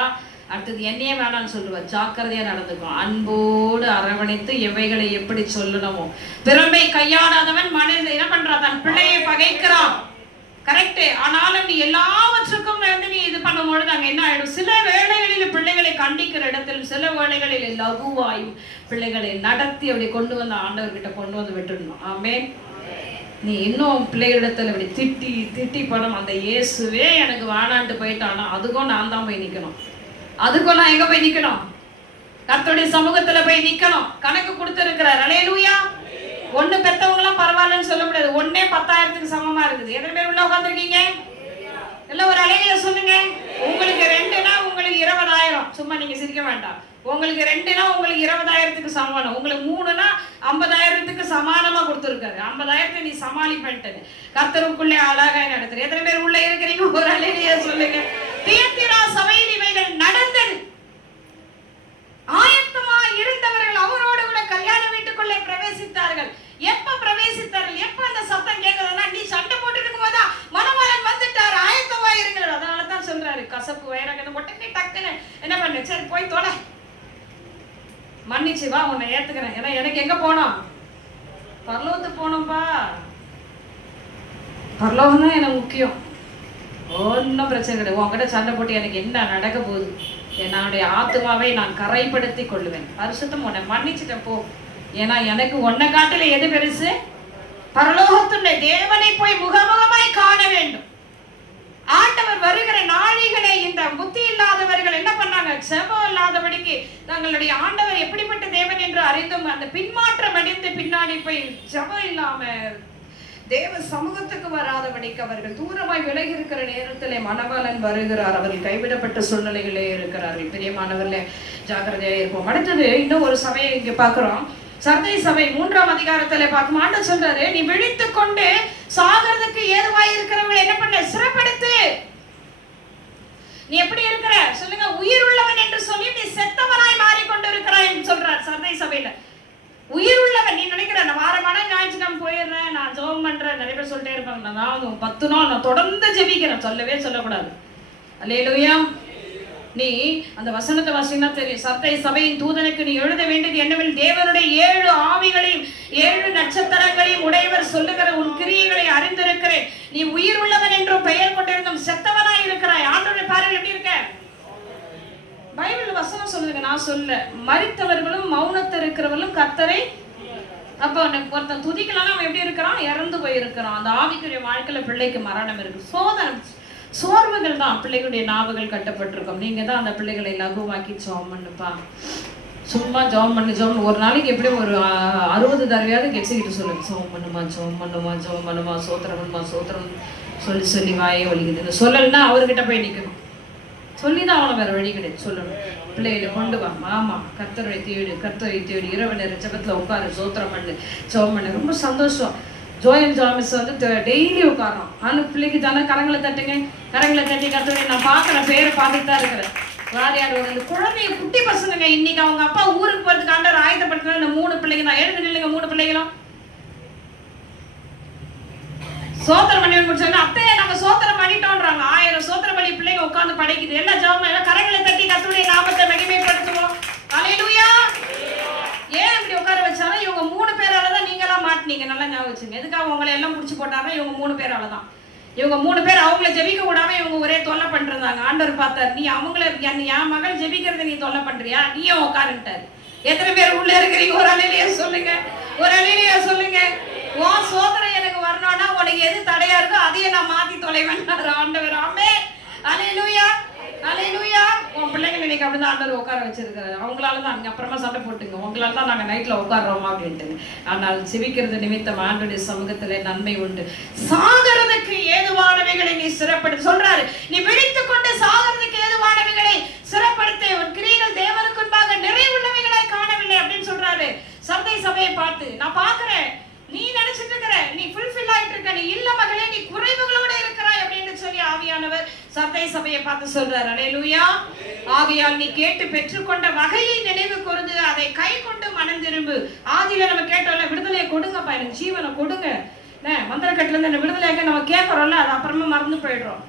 அடுத்தது என்னையே வேணான்னு சொல்லுவார். ஜாக்கிரதையா நடந்துக்கும். அன்போடு அரவணைத்து எவைகளை எப்படி சொல்லணுமோ. திறமை கையாடாதவன் மனித என்ன பண்றான்? தன் பிள்ளையை பகைக்கிறான். கரெக்ட். ஆனாலும் நீ எல்லாவற்றுக்கும் நீ இது பண்ணும் பொழுது அங்க என்ன ஆயிடும்? சில வேளைகளில் பிள்ளைகளை கண்டிக்கிற இடத்தில், சில வேளைகளில் லகுவாயும் பிள்ளைகளை நடத்தி அப்படி கொண்டு வந்து ஆண்டவர்கிட்ட கொண்டு வந்து விட்டுடணும். ஆமென். நீ இன்னும் பிள்ளைகளிடத்துல இப்படி திட்டி திட்டி பணம், அந்த இயேசுவே எனக்கு வேணான்ட்டு போயிட்டானா அதுக்கும் நான் தான் போய் நிக்கணும். அதுக்கும் நான் எங்க போய் நிக்கணும்? கர்த்தருடைய சமூகத்துல போய் நிக்கணும். கணக்கு கொடுத்திருக்கிறார். அல்லேலூயா. ஒண்ணு பெத்தவங்க எல்லாம் பரவாயில்லன்னு சொல்ல முடியாது. ஒன்னே 10,000க்கு சமமா இருக்குது. எத்தனை பேர் உள்ள உட்கார்ந்திருக்கீங்க? எல்லாம் ஒரு அலையில சொல்லுங்க. உங்களுக்கு 2னா உங்களுக்கு 20,000. சும்மா நீங்க சிரிக்க வேண்டாம். உங்களுக்கு 2னா உங்களுக்கு 20,000க்கு சமானம். உங்களுக்கு 3னா 50,000க்கு சமானமா கொடுத்திருக்காரு. 50,000 நீ சமாளிப்பேன்ட்டு கர்த்தருக்குள்ளே அழகாய் நடத்துற. எத்தனை பேர் உள்ள இருக்கிறீங்க? ஒரு அலையில சொல்லுங்க. தியத்திரா சபையில் இவைகள் நடந்தது. ஆயத்தமா இருந்தவர்கள் அவரோடு கூட கல்யாண வீட்டுக்குள்ளே பிரவேசித்தார்கள். எப்ப பிரவேசித்தார்கள்? எப்ப அந்த சத்தம் கேட்குதுன்னா, நீ சண்டை போட்டு இருக்கும் போதா மணவாளன் வந்துட்டார், ஆயத்தமா இருங்கள். அதனாலதான் சொல்றாரு, கசப்பு வைரகத்தை உடனே டக்குன்னு என்ன பண்ணு, சரி போய் தொலை, மன்னிச்சு வா, உன்னை ஏத்துக்கிறேன். ஏன்னா எனக்கு எங்க போனோம்? பரலோகத்துக்கு போனோம்பா. பரலோகம் தான் எனக்கு முக்கியம். ஒன்னும் பிரச்சனை கிடையாது. உன்கிட்ட சண்டை போட்டு எனக்கு என்ன நடக்க போகுது? என்னுடைய ஆத்மாவை நான் கரைப்படுத்தி கொள்ளுவேன். பரிசுத்தம் உன்னை மன்னிச்சுட்டேன் போ. ஏன்னா எனக்கு உன்னை காட்டில எது பெருசு? பரலோகத்துள்ள தேவனை போய் முகமுகமாய் காண வேண்டும். ஆண்டவர் வருகிற நாளிகளே இந்த புத்தி இல்லாதவர்கள் என்ன பண்ணாங்க? செபம் இல்லாதபடிக்கு தங்களுடைய ஆண்டவர் எப்படிப்பட்ட தேவன் என்று அறிந்தும் அந்த பின்மாற்றம் அடைந்து பின்னாடி போய் செபம் இல்லாம தேவ சமூகத்துக்கு வராதபடிக்கு அவர்கள் தூரமாய் விலகி இருக்கிற நேரத்திலே மணவாளன் வருகிறார். அவர்கள் கைவிடப்பட்ட சூழ்நிலைகளே இருக்கிறார்கள். பிரியமானவர்களே, ஜாக்கிரதையா இருப்போம். அடுத்தது இன்னும் ஒரு சபையை இங்க பாக்குறோம். சர்தை சபை 3ஆம் அதிகாரத்திலே பார்க்கும். ஆண்டவர் சொல்றாரு, நீ விழித்துக் கொண்டு சாகிறதுக்கு ஏதுவாய் இருக்கிறவங்களை என்ன பண்ண? சிறப்படுத்து. நீ எப்படி இருக்கிற சொல்லுங்க? உயிர் உள்ளவன் என்று சொல்லி நீ செத்தவனாய் மாறிக்கொண்டு இருக்கிறாய் என்று சொல்றார் சர்தை சபையில. உயிர் உள்ளவன். நீ நினைக்கிற நான் வாரமான ஞாயிற்றுக்கிழமை போயிடுறேன், நான் ஜெபம் பண்றேன், நிறைய பேர் சொல்லிட்டே இருப்பாங்க, நான் 10 நாள் நான் தொடர்ந்து ஜெபிக்கிறேன். சொல்லவே சொல்லக்கூடாது. அல்லேலூயா. நீ அந்த வசனத்தை வாசினா தெரியும். சர்தை சபையின் தூதனுக்கு நீ எழுத வேண்டியது என்னவெனில், தேவனுடைய 7 ஆவிகளையும் 7 நட்சத்திரங்களையும் உடையவர் சொல்லுகிற உன் கிரியைகளை அறிந்திருக்கிறேன். நீ உயிர் உள்ளவன் என்றும் பெயர் கொண்டிருந்தும் செத்தவனாய் இருக்கிறாய். ஆண்டவருடைய பார்வையில் எப்படி இருக்க? பைபிள் வசனம் சொல்லுங்க, நான் சொல்ல. மரித்தவர்களும் மௌனத்தில் இருக்கிறவர்களும் கர்த்தரை. அப்ப ஒருத்தன் துதிக்கலாம், அவன் எப்படி இருக்கிறான்? இறந்து போயிருக்கிறான். அந்த ஆவிக்குரிய வாழ்க்கையில பிள்ளைக்கு மரணம் இருக்கு. சோர்வுகள் தான் பிள்ளைகளுடைய நாவுகள் கட்டப்பட்டிருக்கும். நீங்க தான் அந்த பிள்ளைகளை லகுவாக்கி ஜெபம் பண்ணுப்பா. சும்மா ஜெபம் பண்ணு. ஒரு நாளைக்கு எப்படியும் ஒரு 60 தடவையாவது கெட்சிக்கிட்டு சொல்லுங்க, ஜெபம் பண்ணுமா, ஜெபம் பண்ணுமா, ஜெபம் பண்ணுமா, சோத்திரம் பண்ணுமா, சோத்திரம் சொல்லி சொல்லி வாயே ஒலிக்குது. சொல்லலைன்னா அவர்கிட்ட போய் நிற்கணும். சொல்லிதான் அவனை வேற வழி கிடையாது. சொல்லணும், பிள்ளைகளை கொண்டு வா, மாமா கர்த்தரை தேடி இரவு நேர ஜெபத்துல உட்காரு, சோத்திரம் பண்ணு, ஜெபம் பண்ணு. ரொம்ப சந்தோஷம். ஜோயல் ஜாமிஸ் வந்து டெய்லி உட்காரோம். ஆனால் பிள்ளைக்கு தானே கரங்களை தட்டுங்க, கரங்களை தட்டி கர்த்தரை நான் பார்க்குறேன், பேரை பார்த்துட்டு தான் இருக்கிறேன். வாரியாடு இந்த குழந்தைங்க குட்டி பசங்க. இன்னைக்கு அவங்க அப்பா ஊருக்கு போறதுக்கு ஆண்டவர் ஆயத்தப்படுத்தினா இந்த 3 பிள்ளைங்க தான். எழுந்து நில்லுங்க 3 பிள்ளைகளும். சோத்திரம் பண்ணி முடிச்சாங்க. அத்தையே நாங்க சோத்திரம் பண்ணிட்டோன்றாங்க. 1000 சோத்திர பலி பிள்ளைங்க உட்கார்ந்து படைக்குது. எல்லா ஜெபம் எல்லாம் கரங்களை தட்டி கர்த்தருடைய நாமத்தை மகிமைப்படுத்துவோம். அல்லேலூயா. ஏன் இப்படி உட்கார வச்சாலும் இவங்க 3 பேரால தான் நீங்க எல்லாம் மாட்டினீங்க. நல்லா ஞாபகம் வச்சுங்க. எதுக்காக உங்களை எல்லாம் முடிச்சு போட்டாங்கன்னா இவங்க 3 பேரால தான். இவங்க 3 பேர் அவங்கள ஜெபிக்க விடாம இவங்க ஒரே தொல்லை பண்றாங்க. ஆண்டவர் பார்த்தார், நீ அவங்கள என் மகள் ஜெபிக்கிறத நீ தொல்லை பண்றியா, நீயும் உட்காருட்டாரு. எத்தனை பேர் உள்ள இருக்கிறீங்க? ஒரு அலையிலேயே சொல்லுங்க, ஒரு அலையிலேயே சொல்லுங்க. உன் சோதனை எனக்கு வரணும்னா உனக்கு எது தடையா இருக்கோ அதையே நான் மாத்தி தொலைவேன் ஆண்டவர். ஆமென். அல்லேலூயா, அல்லேலூயா. உன் பிள்ளைங்க இன்னைக்கு அப்படிதான் ஆண்டவர் உட்கார வச்சிருக்காரு. அவங்களால தான் நீங்க அப்புறமா சண்டை போட்டுங்க, உங்களால தான் நாங்க நைட்ல உட்கார்றோமா அப்படின்ட்டு. ஆனால் செபிக்கிறது நிமித்தம் ஆண்டவருடைய சமூகத்திலே நன்மை உண்டு. சாகிறதுக்கு ஏதுவானவைகளை நீ சிறப்படுத்த சொல்றாரு. நீ விழித்துக் கொண்டு சாகிறதுக்கு ஏதுவானவைகளை சிறப்படுத்த உன் கிரியைகள் தேவனுக்கு முன்பாக நிறைவுள்ளவைகளை காணவில்லை அப்படின்னு சொல்றாரு. சர்தை சபையை பார்த்து நான் பாக்குறேன், நீ நினைச்சிட்டு இருக்கிற நீ ஃபுல்ஃபில் ஆயிட்டு இருக்க, நீ இல்ல மகளே நீ குறைவுகளோட இருக்கிறாய் அப்படின்னு சொல்லி ஆவியானவர் சர்தை சபையை பார்த்து சொல்றாரு. அல்லேலூயா. ஆகையால் நீ கேட்டு பெற்றுக்கொண்ட வகையை நினைவு கூர்ந்து அதை கை கொண்டு மனம் திரும்பு. ஆதியில நம்ம கேட்டோம்ல, விடுதலையை கொடுங்கப்பா, எனக்கு ஜீவனை கொடுங்க, மந்திரக்கட்டுல இருந்து விடுதலையாக நம்ம கேட்கறோம்ல, அது அப்புறமா மறந்து போயிடுறோம்.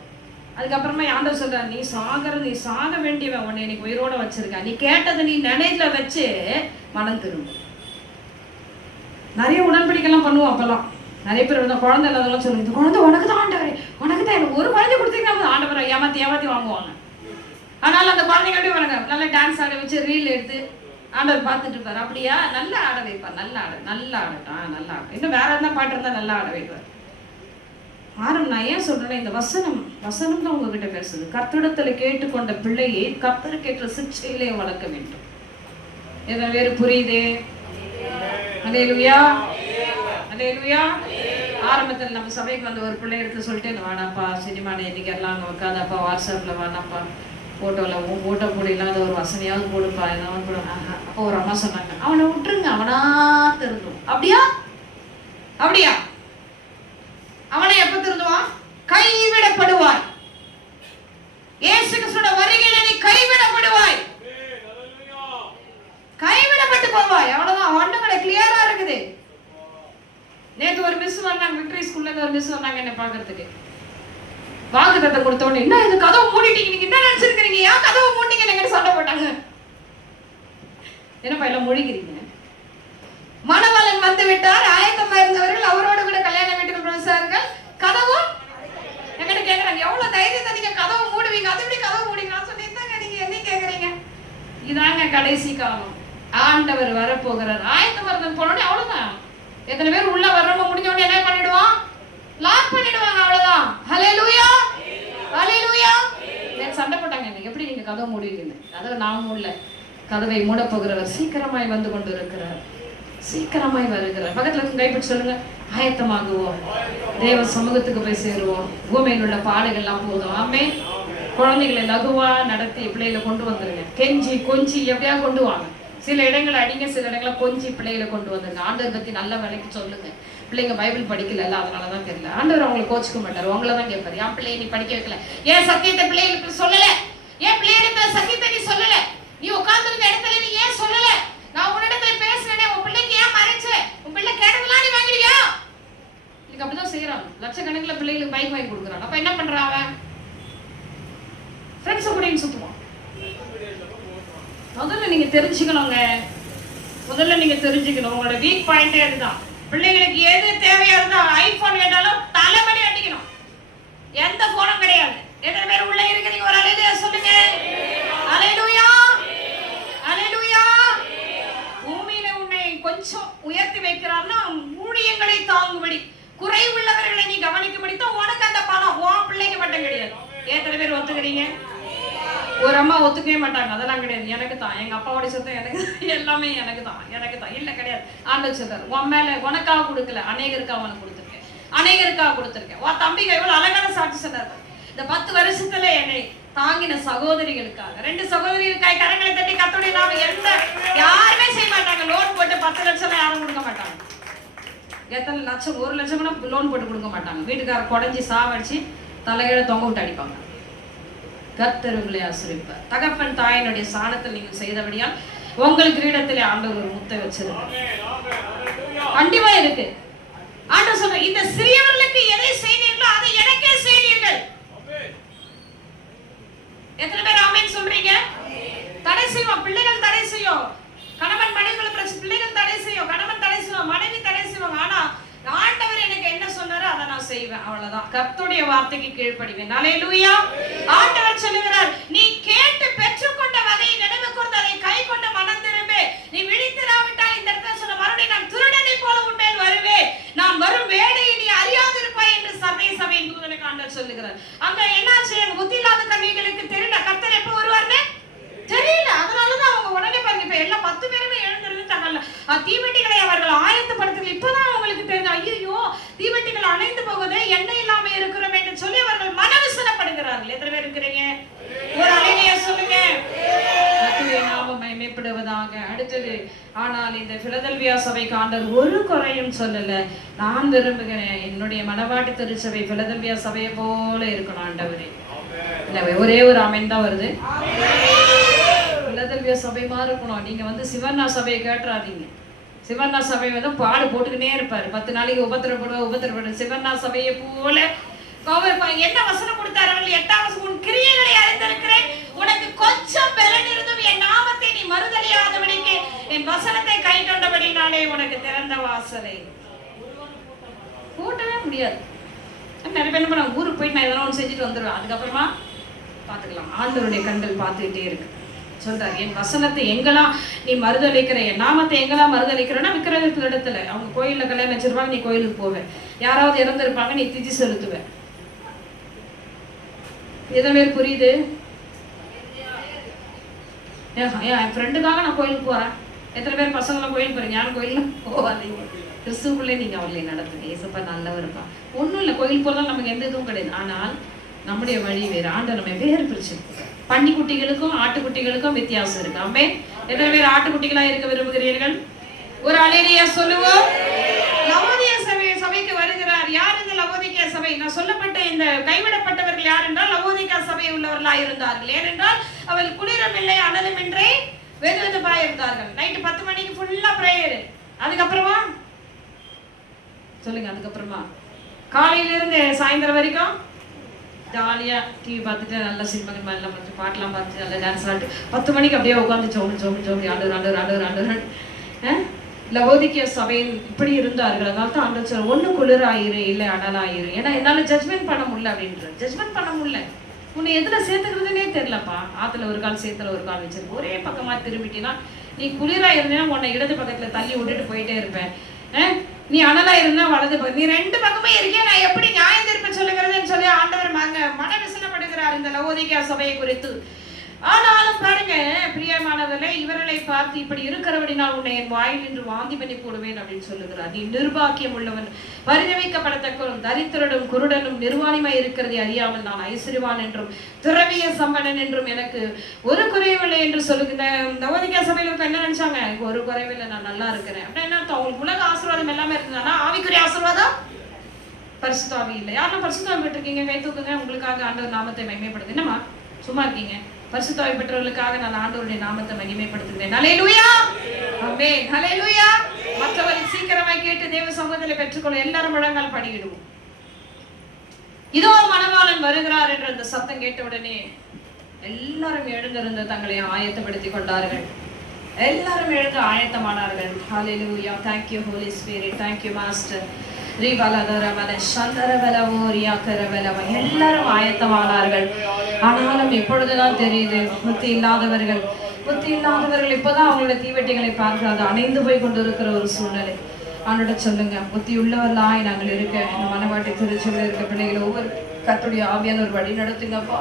அதுக்கப்புறமா ஆண்டவர் சொல்றார், நீ சாக வேண்டியவன், உன்னை இன்னைக்கு உயிரோட வச்சிருக்க, நீ கேட்டதை நீ நினைவுல வச்சு மனம் திரும்பு. நிறைய உடன்படிக்கைலாம் பண்ணுவோம். அப்பெல்லாம் நிறைய பேர் வந்து குழந்தை இல்லாதவங்க சொல்லுங்க, இந்த குழந்தை உனக்கு தான் ஆண்டவரே, உனக்கு தான், எனக்கு ஒரு குழந்தை கொடுத்தீங்கன்னா ஆண்டவரை ஏமாத்தி வாங்குவாங்க. ஆனாலும் அந்த குழந்தைங்க எப்படி வணங்க, நல்லா டான்ஸ் ஆட வச்சு ரீல் எடுத்து ஆண்டவர் பார்த்துட்டு இருப்பார். அப்படியா, நல்லா ஆட வைப்பார், நல்லா ஆடட்டும், நல்லா ஆட, இன்னும் வேற என்ன பாட்டு இருந்தா நல்லா ஆட வைப்பார். நான் ஏன் சொல்றேன்னா, இந்த வசனம் தான் உங்ககிட்ட பேசுது. கர்த்தரிடத்துல கேட்டுக்கொண்ட பிள்ளையை கர்த்தருக்கேற்ற சிக்ஷையிலே வளர்க்க வேண்டும். எதை வேறு புரியுது? அல்லேலூயா, அல்லேலூயா. ஆரம்பத்தில் நம்ம சபைக்கு வந்து ஒரு பிள்ளை எடுத்து சொல்லிட்டு, வாடாப்பா சினிமாட இன்னைக்கு எல்லாம் அங்கே வைக்காதப்பா, வாட்ஸ்அப்ல வாடாப்பா, போட்டோவில் போட்டோ போட இல்லாத ஒரு வசனையாவது போடுப்பா, ஏதாவது போட. அப்போ ஒரு அம்மா சொன்னாங்க, அவனை விட்டுருங்க, அவனா திருந்தும். அப்படியா அவனை எப்ப திருந்துவான்? கைவிடப்படுவாய். இயேசு கிறிஸ்துவோட வருகையில நீ கைவிடப்படுவாய், கைவிடப்பட்டு போவாய். அவ்வளவுதான். ஒண்ணுங்களை கிளியரா இருக்குது. நேத்து ஒரு மிஸ் வந்தாங்க, விக்டரி ஸ்கூல்ல இருந்து ஒரு மிஸ் வந்தாங்க என்ன பாக்குறதுக்கு. வாக்குத்தத்தம் கொடுத்த உடனே, என்ன இது கதவு மூடிட்டீங்க, நீங்க என்ன நினைச்சிருக்கீங்க, ஏன் கதவு மூடிட்டீங்க என்கிட்ட சண்டை போட்டாங்க. என்னப்பா எல்லாம் மொழிகிறீங்க? மணவாளன் வந்து விட்டார், ஆயத்தமா இருந்தவர்கள் அவரோடு கூட கல்யாண வீட்டுக்கு பிரவேசித்தார்கள், கதவு என்கிட்ட கேக்குறாங்க, எவ்வளவு தைரியத்தை நீங்க கதவு மூடுவீங்க, அது எப்படி கதவு மூடுவீங்க? நான் சொன்னேன், நீங்க என்ன கேக்குறீங்க? இதாங்க கடைசி காலம், ஆண்டவர் வரப்போகிறார். ஆயத்தமா இருந்தவங்க போனோடனே அவ்வளவுதான். எத்தனை பேர் உள்ள வர்றவங்க முடிஞ்ச உடனே என்ன பண்ணிடுவான்? லாக் பண்ணிடுவாங்க, அவ்வளவுதான். ஹல்லேலூயா, ஹல்லேலூயா. சண்டை போட்டாங்க, எப்படி நீங்க கதவை மூடுவீங்கன்னு. கதவை நான் மூடல, கதவை மூட போகிறவர் சீக்கிரமாய் வந்து கொண்டு இருக்கிறார், சீக்கிரமாய் வருகிறார். பக்கத்துல இருந்து கைப்பிட்டு சொல்லுங்க, ஆயத்தமாகுவோம், தேவ சமூகத்துக்கு போய் சேருவோம், பூமியில் உள்ள பாடுகள்லாம் போதும். ஆமே. குழந்தைகளை லகுவா நடத்தி பிள்ளைகளை கொண்டு வந்துருங்க. கெஞ்சி கொஞ்சி எப்படியா கொண்டு வாங்க. சில இடங்களை அடிங்க, சில இடங்களை கொஞ்சி பிள்ளைகளை கொண்டு வந்துருங்க. ஆண்டவர் பத்தி நல்ல வேலைக்கு சொல்லுங்க. பிள்ளைங்க பைபிள் படிக்கல, அதனாலதான் தெரியல. ஆண்டவர் அவங்களை கோச்சிக்க மாட்டாரு, உங்களை தான் கேட்பாரு, என் பிள்ளைய நீ படிக்க வைக்கல, ஏன் சத்தியத்தை பிள்ளைகளுக்கு சொல்லல, ஏன் பிள்ளைகளுக்கு சத்தியத்தை நீ சொல்லல, நீ உட்கார்ந்து இருந்த இடத்துல நீ ஏன் சொல்லல, நான் உன்னிடத்துல பேசுறேனே, உன் பிள்ளைக்கு ஏன் மறைச்ச, உன் பிள்ளை கேட்டதெல்லாம் நீ வாங்கிடுவியா? இதுக்கு அப்படிதான் செய்யறாங்க. லட்சக்கணக்கில் பிள்ளைகளுக்கு பைக் வாங்கி கொடுக்குறான். அப்ப என்ன பண்றான் அவன்? ஃப்ரெண்ட்ஸ் கூடயும் சுத்துவான். முதல்ல நீங்க தெரிஞ்சுக்கணுங்க, உங்களோட வீக் பாயிண்டே அதுதான். பிள்ளைகளுக்கு எது தேவையா இருந்தா, ஐபோன் வேணாலும் தலைமணி அடிக்கணும், எந்த போனும் கிடையாது. எத்தனை பேர் உள்ள இருக்கிறீங்க? ஒரு அல்லேலூயா சொல்லுங்க. அல்லேலூயா, அல்லேலூயா. பூமியில உன்னை கொஞ்சம் உயர்த்தி வைக்கிறார்னா ஊழியங்களை தாங்கும்படி, குறைவுள்ளவர்களை நீ கவனிக்கும்படி தான் உனக்கு அந்த பணம். உன் பிள்ளைக்கு மட்டும் கிடையாது. எத்தனை பேர் ஒத்துக்கிறீங்க? ஒரு அம்மா ஒத்துக்கவே மாட்டாங்க, அதெல்லாம் கிடையாது, எனக்கு தான், எங்க அப்பாவோட சொத்தம் எனக்கு, எல்லாமே எனக்கு தான் இல்ல கிடையாது. ஆண்டவர் சொல்றாரு, உன் மேல உனக்காக கொடுக்கல, அநேகருக்காக உனக்கு கொடுத்துருக்கேன். உன் தம்பிங்க எவ்வளவு அழகான சாட்சி சொன்னாரு. இந்த 10 வருஷத்துல என்னை தாங்கின சகோதரிகளுக்காக, 2 சகோதரிகளுக்காக கரங்களை தட்டி கர்த்தருடைய நாமம். எந்த யாருமே செய்ய மாட்டாங்க. லோன் போட்டு 10 லட்சம் யாரும் கொடுக்க மாட்டாங்க. எத்தனை லட்சம், 1 லட்சம் கூட லோன் போட்டு கொடுக்க மாட்டாங்க. வீட்டுக்காரர் குடஞ்சி சாவடிச்சு தலையில தொங்க விட்டு அடிப்பாங்க. கர்த்தர் உங்களை ஆசீர்வதிப்பார். தகப்பன் தாயினுடைய சாணத்தில் நீங்கள் செய்தபடியால் உங்களுக்கு கிரீடத்திலே ஆண்டவர் ஒரு முத்தை வச்சிருக்கார். கண்டிப்பா இருக்கு. ஆண்டவர் சொல்ற, இந்த சிறியவர்களுக்கு எதை செய்தீர்களோ அதை எனக்கே செய்தீர்கள். எத்தனை பேர் ஆமென் சொல்றீங்க? தடை செய்வோம், பிள்ளைகள் தடை செய்யும், கணவன் மனைவிக்குள்ள பிரச்சனை, பிள்ளைகள் தடை செய்யும், கணவன் தடை செய்வோம், மனைவி தடை செய்வாங்க. ஆனா ஆண்டவர் எனக்கு என்ன சொன்னாரோ அதை நான் செய்வேன், அவ்வளவுதான். கர்த்தருடைய வார்த்தைக்கு கீழ்ப்படிவேன். அல்லேலூயா. ஆண்டவர் சொல்லுகிறார், நீ கேட்டு பெற்றுக்கொண்ட வகையை நினைவு கூர்ந்து அதை கை கொண்டு மனம் திரும்பு. நீ விழித்திராவிட்டால் இந்த இடத்துல சொன்ன மறுபடியும் நான் திருடனை போல உன்மேல் வருவேன், நான் வரும் வேலையை நீ அறியாதிருப்பாய் என்று சபையின் தூதனுக்கு ஆண்டவர் சொல்லுகிறார். அங்க என்னாச்சு? எங்க புத்தி இல்லாத கன்னிகளுக்கு தெரியல கர்த்தர் எப்ப வருவார்னு தெரியல. அதனாலதான் அவங்க உடனே பாருங்க, இப்ப எல்லாம் 10 பேருமே எழுந்திருந்தாங்கல்ல, தீவெட்டிகளை அவர்கள் ஆயத்தப்படுத்தல. இப்பதான் அவங்களுக்கு தெரிஞ்ச, ஐயோ தீவெட்டிகள் அணைந்து போகுது, எண்ணெய் இல்லாம இருக்கிறோம் என்று சொல்லி அவர்கள் மனவிசனப்படுகிறார்கள். எத்தனை பேர் இருக்கிறீங்க? ஒரு அல்லேலூயா சொல்லுங்க. கர்த்தருடைய நாமம் மகிமைப்படுவதாக. அடுத்தது, ஆனால் இந்த பிலதெல்பியா சபைக்கு ஆண்டவர் ஒரு குறையும் சொல்லல. நான் விரும்புகிறேன் என்னுடைய மனவாட்டி திருச்சபை பிலதெல்பியா சபையை போல இருக்கணும். ஆண்டவரே இல்ல ஒரே ஒரு ஆமென் தான் வருது. பிலதெல்பியா சபை மாதிரி இருக்கணும். நீங்க வந்து சிவன்னா சபையை கேட்டுறாதீங்க. சிவன்னா சபை வந்து பாடு போட்டுக்கிட்டே இருப்பாரு. 10 நாளைக்கு உபத்திரப்படு. சிவன்னா சபையை போல என்ன வசனம் கொடுத்தாரு? 8ஆம் வசனம், உன் கிரியைகளை அறிந்திருக்கிறேன், உனக்கு கொஞ்சம் பலன் இருந்தும் என் நாமத்தை நீ மறுதலியாதபடிக்கு என் வசனத்தை கை கொண்டபடினாலே உனக்கு திறந்த வாசலை கூட்டவே முடியாது. நிறைய பேர் என்ன பண்ண, ஊருக்கு போயிட்டு நான் எதனா ஒன்று செஞ்சுட்டு வந்துடுவேன், அதுக்கப்புறமா பார்த்துக்கலாம். ஆண்டவருடைய கண்கள் பார்த்துக்கிட்டே இருக்கு. சொல்றாரு, என் வசனத்தை எங்கெல்லாம் நீ மறுதளிக்கிற, என் நாமத்தை எங்கெல்லாம் மறுதளிக்கிறன்னா விக்கிரகத்துல இடத்துல. அவங்க கோயில்ல கல்யாணம் வச்சிருப்பாங்க, நீ கோயிலுக்கு போவ. யாராவது இறந்துருப்பாங்க, நீ திதி செலுத்துவ. எத்தனை பேர் புரியுது? என் ஃப்ரெண்டுக்காக நான் கோயிலுக்கு போறேன். எத்தனை பேர் பசங்களும் கோயிலுக்கு போறீங்க? யாரும் கோயிலும் போவாதீங்க. கிறிஸ்துக்குள்ளே நீங்க அவர்களை நடத்துங்க. ஏசப்பா நல்லவருப்பா. ஒன்றும் இல்லை, கோயிலுக்கு போறதால நமக்கு எந்த இதுவும் கிடையாது. ஆனால் நம்முடைய வழி வேறு. ஆண்டவர் நம்ம வேறு பிரிச்சு. பன்னிக்குட்டிகளுக்கும் ஆட்டுக்குட்டிகளுக்கும் வித்தியாசம் இருக்கு. ஆமென். எத்தனை பேர் ஆட்டுக்குட்டிகளா இருக்க விரும்புகிறீர்கள்? ஒரு அல்லேலூயா சொல்லுவோம். லவோதிக்கேயா சபைக்கு வருகிறார். யார் இந்த லவோதிக்கேயா சபை? நான் சொல்லப்பட்ட இந்த கைவிடப்பட்டவர்கள் யார் என்றால் லவோதிக்கேயா சபை உள்ளவர்களாக இருந்தார்கள். ஏனென்றால் அவள் குளிரும் இல்லை அனலும் இன்றே வெதுவெதுப்பாக இருந்தார்கள். நைட்டு 10 மணிக்கு ஃபுல்லா பிரேயர். அதுக்கப்புறமா சொல்லுங்க, அதுக்கப்புறமா காலையில இருந்து சாயந்தரம் வரைக்கும் ஜாலியா டிவி பார்த்துட்டு நல்ல சினிமாக்கள் எல்லாம் பார்த்து பாட்டெல்லாம் பார்த்து நல்லா டான்ஸ் ஆட்டு 10 மணிக்கு அப்படியே உட்காந்து ஜோமி ஆண்டவர். லவோதிக்கேயா சபையில் இப்படி இருந்தார்கள். அதனால தான் ஆண்டவர் சொல்ற, ஒண்ணு குளிராயிரு இல்லை அனலாயிரு. ஏன்னா என்னால ஜட்மெண்ட் பண்ண முடியல அப்படின்ற. ஜட்மெண்ட் பண்ண முடியல. உன்னை எதுல சேர்த்துக்கிறதுனே தெரியலப்பா. ஆத்துல ஒரு கால் சேத்துல ஒரு கால் வச்சிருக்கு. ஒரே பக்கமா திரும்பிட்டினா நீ குளிரா இருந்தேன்னா உன்னை இடது பக்கத்துல தள்ளி விட்டுட்டு போயிட்டே இருப்பேன். நீ அனலா இருந்தா வலது பக்கம். நீ 2 பக்கமே இருக்கே, நான் எப்படி நியாயம் தீர்ப்பு சொல்லுகிறதுன்னு சொல்லி ஆண்டவர் மன விசனப்படுகிறார் இந்த லவோதிக்கேயா சபையை குறித்து. ஆனாலும் பாருங்க பிரியமானவர்களே, இவர்களை பார்த்து இப்படி இருக்கிறபடினால் உன்னை என் வாயில் என்று வாந்தி பண்ணி போடுவேன் அப்படின்னு சொல்லுகிறார். நீ நிர்பாக்கியம் உள்ளவன், பரிதவிக்கப்படத்தக்கவனும், தரித்திரனும், குருடனும், நிர்வாணிமாய் இருக்கிறதை அறியாமல் நான் ஐஸ்வர்யவான் என்றும் துறவிய சம்பளன் என்றும் எனக்கு ஒரு குறைவில்லை என்று சொல்லுகிற லவோதிக்கேயா சபையில என்ன நினைச்சாங்க? எனக்கு ஒரு குறைவில்லை, நான் நல்லா இருக்கிறேன் அப்படின்னா அவங்களுக்கு உலக ஆசீர்வாதம் எல்லாமே இருந்ததுன்னா ஆவிக்குரிய ஆசீர்வாதம் பரிசுத்த ஆவி இல்லை. யாரெல்லாம் பரிசுத்த ஆவி பெற்றிருக்கீங்க? கை தூக்குங்க. உங்களுக்காக ஆண்டவர் நாமத்தை மகிமைப்படுது. என்னம்மா சும்மா இருக்கீங்க? பரிசுத்த ஆவி பெற்றவர்களுக்காக நான் ஆண்டவருடைய நாமத்தை மகிமைப்படுத்துகிறேன். ஹல்லேலூயா, ஆமென், ஹல்லேலூயா. மற்றவர்கள் சீக்கிரமாய் கேட்டு தேவ சமூகத்தில் பெற்றுக்கொள்ள எல்லாரும் முழங்கால் படியிடுவோம். இதோ மணவாளன் வருகிறார் என்ற அந்த சத்தம் கேட்டவுடனே எல்லாரும் எழுந்திருந்து தங்களை ஆயத்தப்படுத்திக் கொண்டார்கள். எல்லாரும் எழுந்து ஆயத்தமானார்கள். ஹல்லேலூயா. Thank you Holy Spirit. Thank you Master. எல்லாரும் ஆயத்தமானார்கள். ஆனாலும் இப்பொழுதுதான் தெரியுது, புத்தி இல்லாதவர்கள் இப்பதான் அவங்களோட தீவெட்டிகளை பார்க்கிறாங்க. அணைந்து போய் கொண்டிருக்கிற ஒரு சூழ்நிலை. அவனோட சொல்லுங்க, புத்தி உள்ளவர்களாய் நாங்கள் இருக்க இந்த மனவாட்டி திருச்சூர்ல இருக்க பிள்ளைகளை ஒவ்வொரு கர்த்தருடைய ஆவியான ஒரு வழி நடத்துங்கப்பா.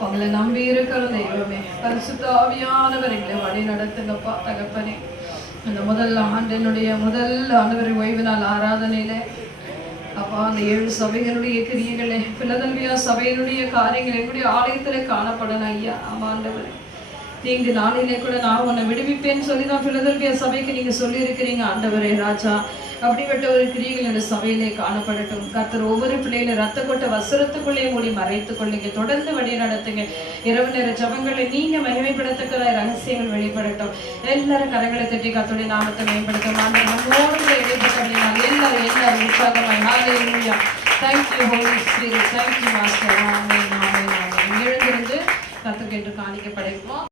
அவங்களை நம்பி இருக்கிற தெய்வமே, பரிசுத்த ஆவியானவர் எங்களை வழி நடத்துங்கப்பா தகப்பனே. அந்த முதல் ஆண்டவரை ஓய்வு நாள் ஆராதனையில அப்பா அந்த 7 சபைகளுடைய கிரியைகளை, பிலதெல்பியா சபையினுடைய காரியங்கள் எங்களுடைய ஆலயத்துல காணப்படணும் ஐயா. ஆமா ஆண்டவரே, தீங்கு நாளிலே கூட நான் உன்னை விடுவிப்பேன்னு சொல்லிதான் பிலதெல்பியா சபைக்கு நீங்க சொல்லி இருக்கிறீங்க ஆண்டவரே ராஜா. அப்படிப்பட்ட ஒரு கிரியைகள் இந்த சபையிலே காணப்படட்டும். கர்த்தர் ஒவ்வொரு பிள்ளைகளை ரத்த கொட்ட வசரத்துக்குள்ளே மூடி மறைத்துக் கொள்ளுங்க. தொடர்ந்து வழி நடத்துங்க. இரவு நேர ஜபங்களை நீங்க மகிமைப்படுத்தக்கிற ரகசியங்கள் வெளிப்படட்டும். எல்லாரும் கரங்களை தட்டி கர்த்தருடைய நாமத்தை மேம்படுத்தும். நம்மோடு இடைப்பட்டபடினால் எல்லாரும் உற்சாகமாய் ஹல்லேலூயா. Thank you Holy Spirit. Thank you Master. ஆமென், ஆமென், ஆமென். எழுந்திருந்து கர்த்தருக்கு என்று காணிக்க படைப்போம்.